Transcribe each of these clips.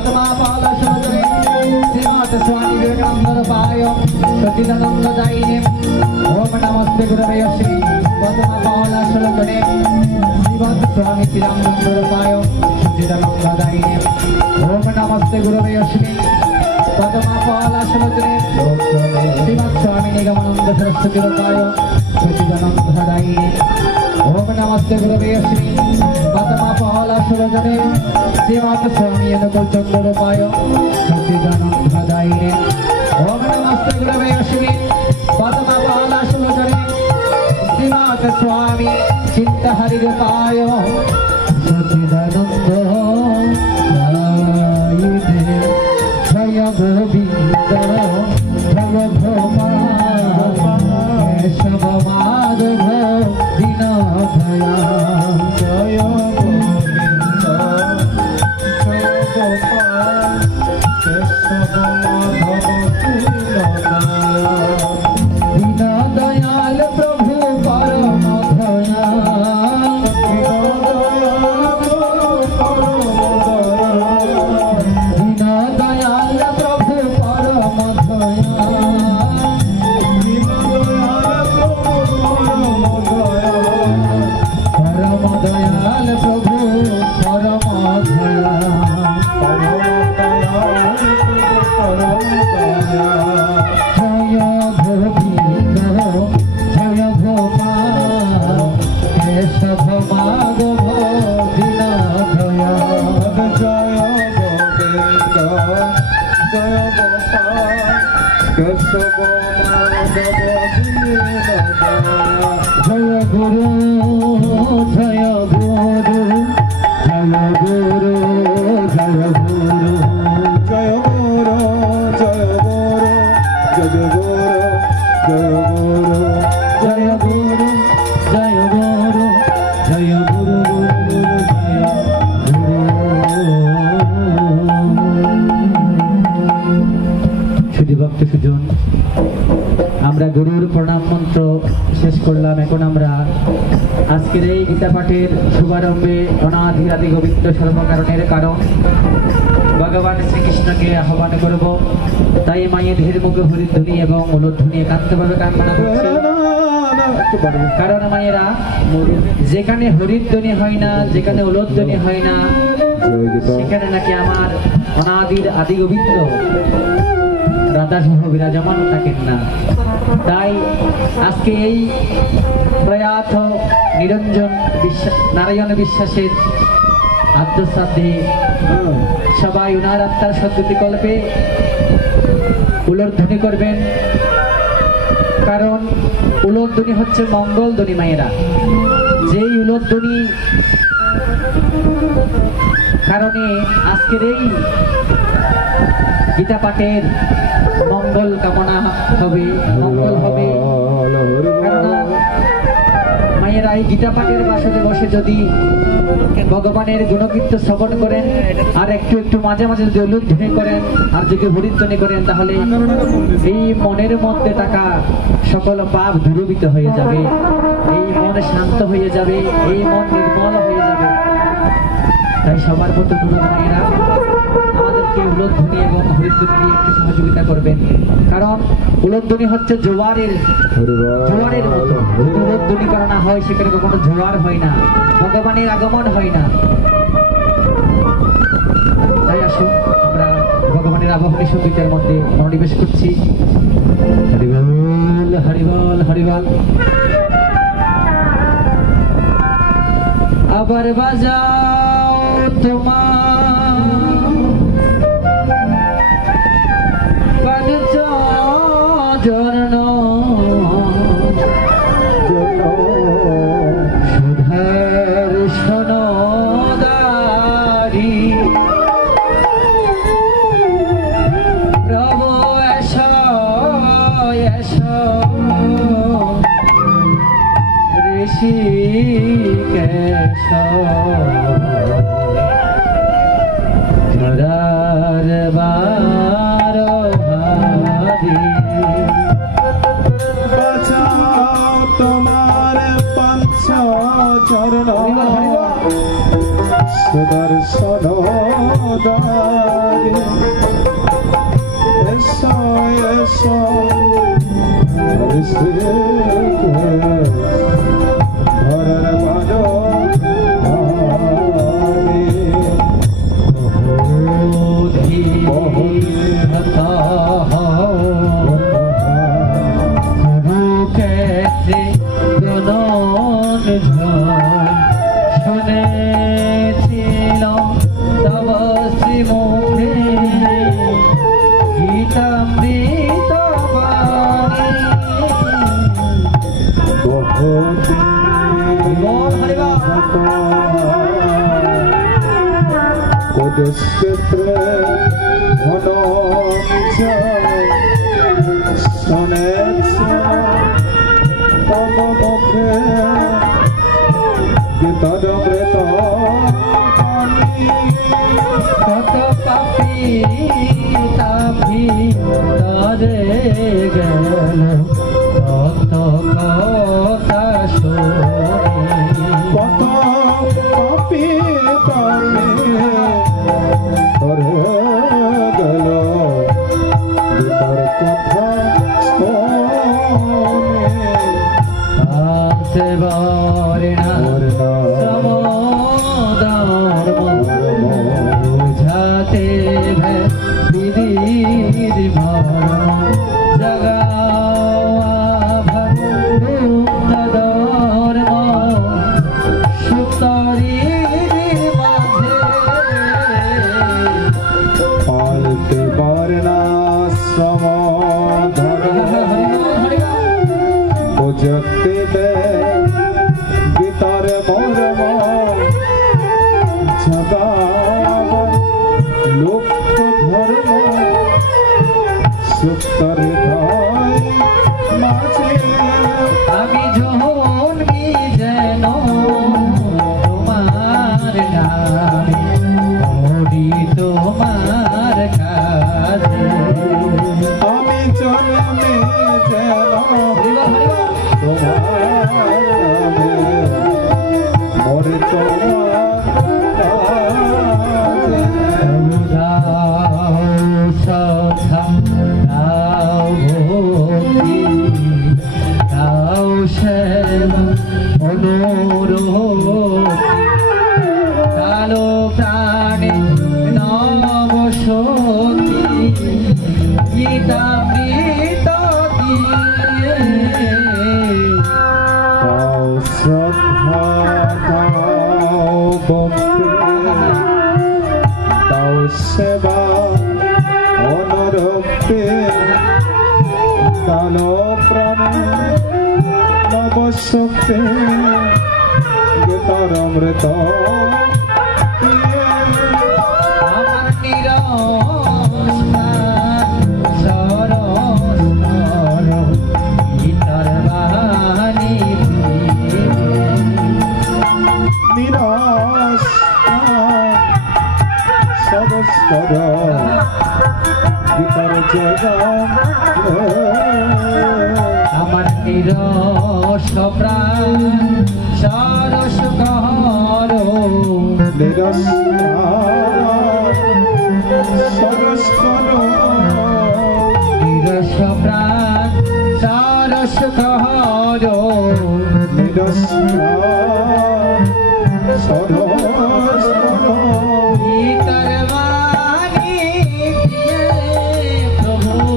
पद्मापालशोधने श्रीमत् स्वामी विवेकानंदरूपाय सच्चिदानन्ददायिने ओम नमस्ते गुरवे श्री पद्मापालशोधने श्रीमत् स्वामी चिदानन्दरूपाय सच्चिदानन्ददायिने ओम नमस्ते गुरवे श्री पद्मापालशोधने श्रीमत् स्वामी निगमानंद सरस्वतीरूपाय सच्चिदानन्ददायिने ओम नमस्ते गुरवे श्री पद्मापालशोधने श्रीमत् स्वामी अनुकूल चंद्रूपाय सच्चिदानन्ददायिने ओम नमस्ते गुरवे श्री पद्मापालशोधने श्रीमत् स्वामी चित्तहरिरूपाय सच्चिदानन्ददायिने जय गोविंद जय गोपाल केशव माधव दीनदया जय गोविंद जय गोपाल केशव माधव दीनदयाल प्रभु परम दयाल दीनदयाल प्रभु परम दयाल प्रभु परम जय गोविंद जय गोपाल केशव माधव दीनदया जय गोविंद जय गोपाल केशव माधव दीनदया जय गुरु जय गुरु जय गुरु जय गुरु जय गुरु जय गुरु जय गुरु जय गुरु जय गुरु जय गुरु जय गुरु शुद्धि भक्त सुजन আমরা গুরুর প্রণাম মন্ত্র শেষ করলাম। এখন আমরা আজকের এই গীতা পাঠের শুভারম্ভে অনাদি আদি গোবিন্দ সর্বকারণের কারণ ভগবান শ্রীকৃষ্ণকে আহ্বান করব। তাই মায়ের ধীর মুখে হরিধ্বনি এবং উলধ্বনি একান্তভাবে কামনা করছি। কারণ মায়েরা যেখানে হরিধ্বনি হয় না, যেখানে উলধ্বনি হয় না, সেখানে নাকি আমার অনাদির আদি গোবিন্দ রাধা সহ বিরাজমান থাকেন না। তাই আজকে এই প্রয়াত নিরঞ্জন নারায়ণ বিশ্বাসের আদ্যশ্রাদ্ধে সবাই উনার আত্মার সদ্গতি কল্পে উলধ্বনি করবেন। কারণ উলধ্বনি হচ্ছে মঙ্গল ধ্বনি মায়েরা। যেই উলধ্বনি কারণে আজকের এই গীতা পাঠের মঙ্গল কামনা হবে, মঙ্গল হবে। মায়েরা এই গীতা পাঠের বাসনে বসে যদি ভগবানের গুণকীর্তন শ্রবণ করেন আর একটু একটু মাঝে মাঝে যদি উলধ্বনি করেন আর যদি হরিধ্বনি করেন, তাহলে এই মনের মধ্যে থাকা সকল পাপ দূরীভূত হয়ে যাবে, এই মন শান্ত হয়ে যাবে, এই মন নির্মল হয়ে যাবে। তাই সবার মতো গুরু মায়েরা আমাদেরকে উলধ্বনি এবং হরিধ্বনি দিয়ে একটু সহযোগিতা করবেন। কারণ উলধ্বনি হচ্ছে জোয়ারের মতো। যদি উলধ্বনি করা না হয় সেখানে কখনো জোয়ার হয় না, ভগবানের আগমন হয় না। তাই আসুন আমরা ভগবানের আবাহনী সঙ্গীতের মধ্যে মনোনিবেশ করছি। হরিবল হরিবল হরিবল। আবার বাজাও তোমার জন্য সুধার সোনদারি প্রভু এসো এসো ঋষিকেশ ধরার বার ভারি বাঁচাও তোমার পাঁচ চরণ সুদর্শন দারি এসো এসো ধরার বাজো শুনেছিল তব শ্রীমুখে গীতামৃত কুদস্ত্রে শুনেছে তব মুখে গীতামৃত কত পাপী তাপি তরে গেল কত কথা শুনি কত পাপী তাপি তরে গেল গীতার কথা শুনে আনতে বর্ণা সমধর্ম বুঝাতে বিধির ভরণ জগাওয়া ভক্ত ধর্ম সুতরীর মাঝে পালতে বর্ণাশ্রম ধর্ম বুঝতে গীতার মর্ম জগাবার লুপ্ত ধর্ম সুতর মাঝে আমি জন্মি যেন তোমার নামে করি তোমার কাছে আমি জন্মে যেন তোমার নামে মরে তোমার কাছে দাও শ্রদ্ধা দাও ভক্তি দাও সেবা অনুরোধ কালো প্রাণে নব শক্তি গীতামৃত দিয়ে দাও শ্রদ্ধা দাও ভক্তি দাও সেবা অনুরক্তি কালো প্রাণে নবশক্তি গীতার অমৃত আমার নিরস্তার সরস্বর গীতার বাণী নিরাশ সদস্কর গীতার জগান আমার নিরস প্রাণ সরস কর নিরাশ সদস্কর নিরস প্রাণ সরস কর নিরাশ সদস্কর গীতার বাণী দিয়ে প্রভু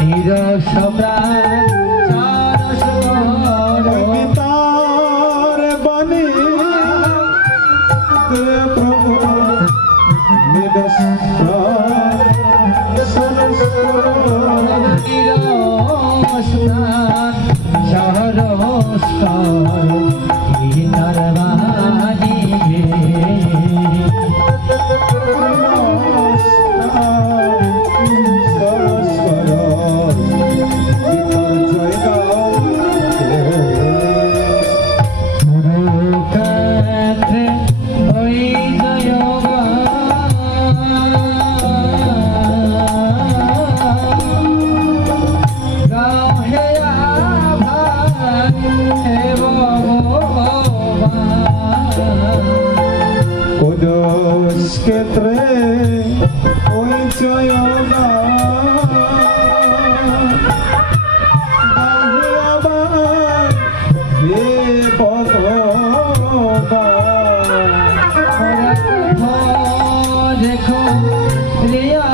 নিরস প্রাণ সরস কর গীতার বাণী দে প্রভু নিরাশ সদস্কর হে ভগবান ক্ষেত্রে ওই চয়গা দেখো রিয়া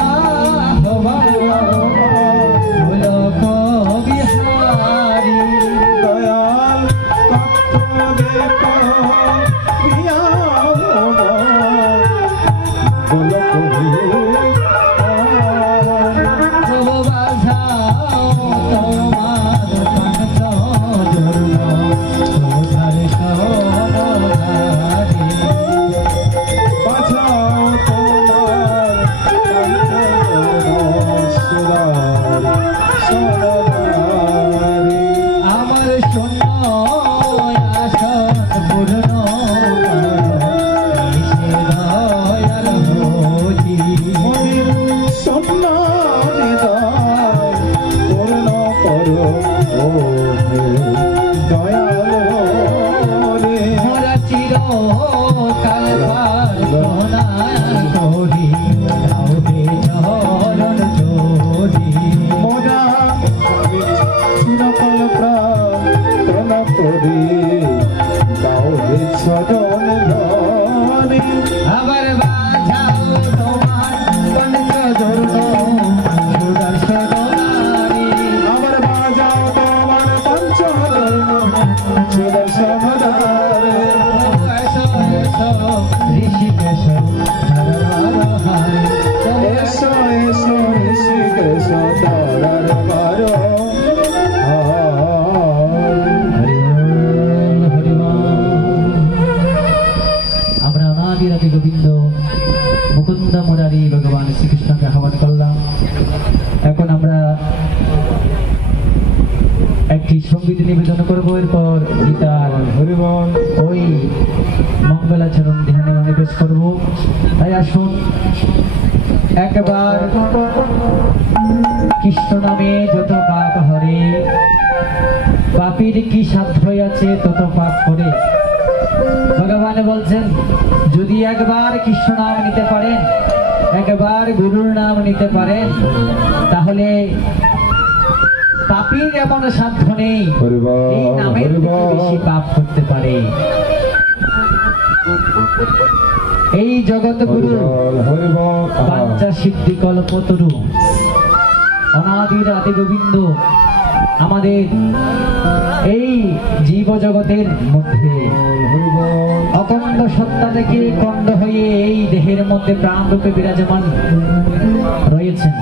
বিহারি দয়াল গোবিন্দ মুকুন্দ মুরারি ভগবান শ্রীকৃষ্ণকে আহ্বান করলাম। এখন আমরা একটি সঙ্গীত নিবেদন করবো, এরপর গীতার হরিবল ওই মঙ্গলাচরণ ধ্যানে নিবেশ করব। তাই আসুন একবার কৃষ্ণ নামে যত পাপ হরে, পাপীর কি সাধ্য আছে তত পাপ করে। ভগবান বলছেন যদি একবার কৃষ্ণ নাম নিতে পারেন, একবার গুরুর নাম নিতে পারেন, তাহলে পাপীর এমন সাধ্য নেই এই নামের থেকে বেশি পাপ করতে পারে। এই জগৎ গুরু পাঞ্চা সিদ্ধি কল্পতরু অনাদির আদি গোবিন্দ আমাদের এই জীব জগতের মধ্যে অখণ্ড সত্তা থেকে খণ্ড হয়ে এই দেহের মধ্যে প্রাণ রূপে বিরাজমান রয়েছেন।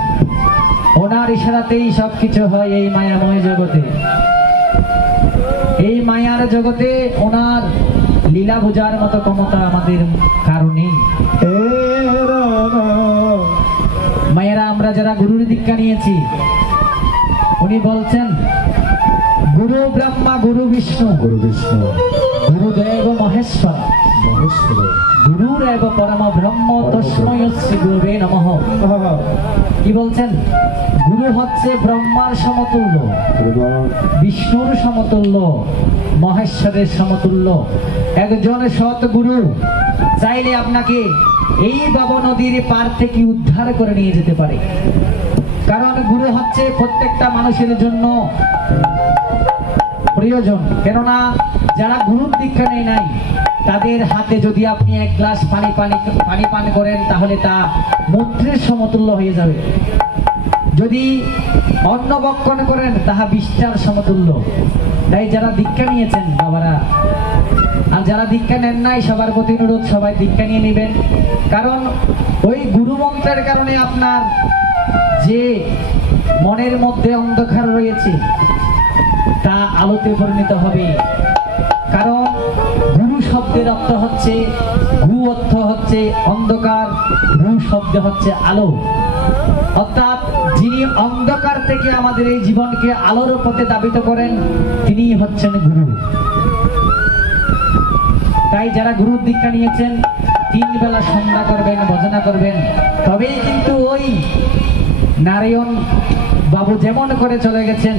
ওনার ইশারাতেই সবকিছু হয় এই মায়াময় জগতে। এই মায়ার জগতে ওনার লীলা বোঝার মতো ক্ষমতা আমাদের কারণে। মায়েরা আমরা যারা গুরুর দীক্ষা নিয়েছি, উনি বলছেন গুরু ব্রহ্মা গুরু বিষ্ণু গুরুদেব মহেশ্বর গুরুরেব পরম ব্রহ্ম তস্মৈ শ্রী গুরুবে নমঃ। কি বলছেন? গুরু হচ্ছে ব্রহ্মার সমতুল্য, বিষ্ণুর সমতুল্য, মহেশ্বরের সমতুল্য। একজন সৎ গুরু চাইলে আপনাকে এই বাবা নদীর পার থেকে উদ্ধার করে নিয়ে যেতে পারে। কারণ গুরু হচ্ছে প্রত্যেকটা মানুষের জন্য প্রয়োজন। কেননা যারা গুরুর দীক্ষা নেয় নাই, তাদের হাতে যদি আপনি এক গ্লাস পানি পান করেন, তাহলে তা মূত্রের সমতুল্য হয়ে যাবে। যদি অন্ন ভক্ষণ করেন, তাহা বিষ্ঠার সমতুল্য। তাই যারা দীক্ষা নিয়েছেন বাবারা, আর যারা দীক্ষা নেন নাই, সবার প্রতি অনুরোধ সবাই দীক্ষা নিয়ে নেবেন। কারণ ওই গুরু মন্ত্রের কারণে আপনার যে মনের মধ্যে অন্ধকার রয়েছে তা আলোতে পরিণত হবে। কারণ গুরু শব্দের অর্থ হচ্ছে, গু অর্থ হচ্ছে অন্ধকার, রু শব্দ হচ্ছে আলো। অর্থাৎ যিনি অন্ধকার থেকে আমাদের এই জীবনকে আলোর পথে ধাবিত করেন, তিনি হচ্ছেন গুরু। তাই যারা গুরুর দীক্ষা নিয়েছেন, 3 বেলা সন্ধ্যা করবেন, ভজনা করবেন, তবেই কিন্তু ওই নারায়ণ বাবু যেমন করে চলে গেছেন,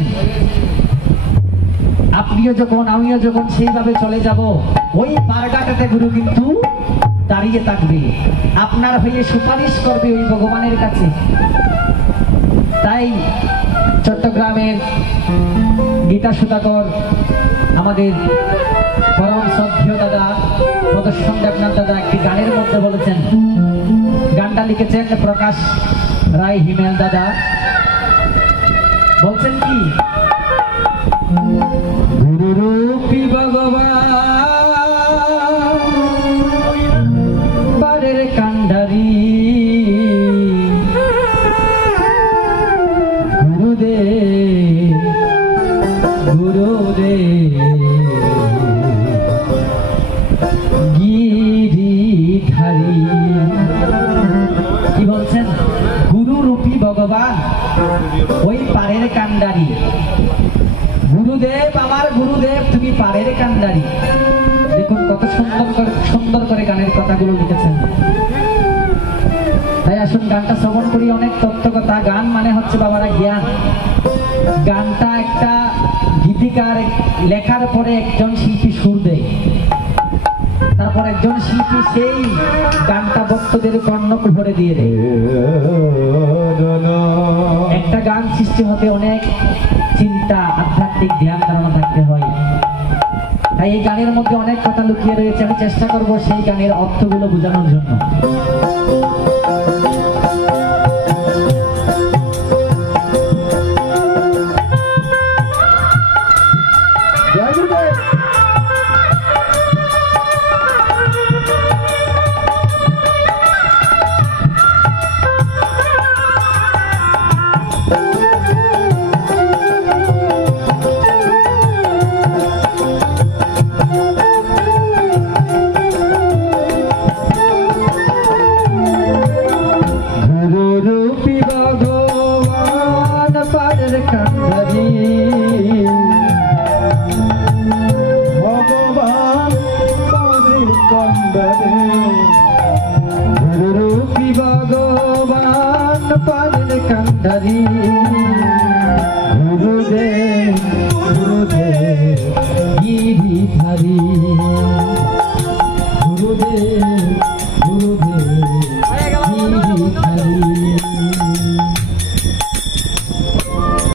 আপনিও যখন আমিও যখন সেইভাবে চলে যাব, ওই পারগাটাতে গুরু কিন্তু দাঁড়িয়ে থাকবে, আপনার হয়ে সুপারিশ করবে ওই ভগবানের কাছে। তাই চট্টগ্রামের গীতা সুধাকর আমাদের পরম শ্রদ্ধেয় দাদা প্রদর্শন দেবনাথ দাদা একটি গানের মধ্যে বলেছেন, গানটা লিখেছেন প্রকাশ রায় হিমেল দাদা। বলছেন কি, গুরুরূপী ভগবান বারের কান্ডারি, গুরুদেব গুরুদেব গিরিধারী। কি বলছেন, গুরুরূপী ভগবান ওই পারের কান্ডারি, গুরুদেব আমার গুরুদেব তুমি পারের কান্ডারি। দেখুন কত সুন্দর করে গানের কথাগুলো লিখেছেন। তাই আসুন গানটা শ্রবণ করি। অনেক তত্ত্ব কথা। গান মানে হচ্ছে বাবারা জ্ঞান। গানটা একটা গীতিকার লেখার পরে একজন শিল্পী সুর দেয়, তারপর একজন শিল্পী সেই গানটা ভক্তদের কর্ণকুহরে দিয়ে দেয়। একটা গান সৃষ্টি হতে অনেক চিন্তা, আধ্যাত্মিক ধ্যান ধারণা থাকতে হয়। তাই এই গানের মধ্যে অনেক কথা লুকিয়ে রয়েছে। আমি চেষ্টা করব সেই গানের অর্থগুলো বোঝানোর জন্য। গুরুরূপী ভগবান পারের কান্ডারি, গুরুদেব গুরুদেব গিরিধারী।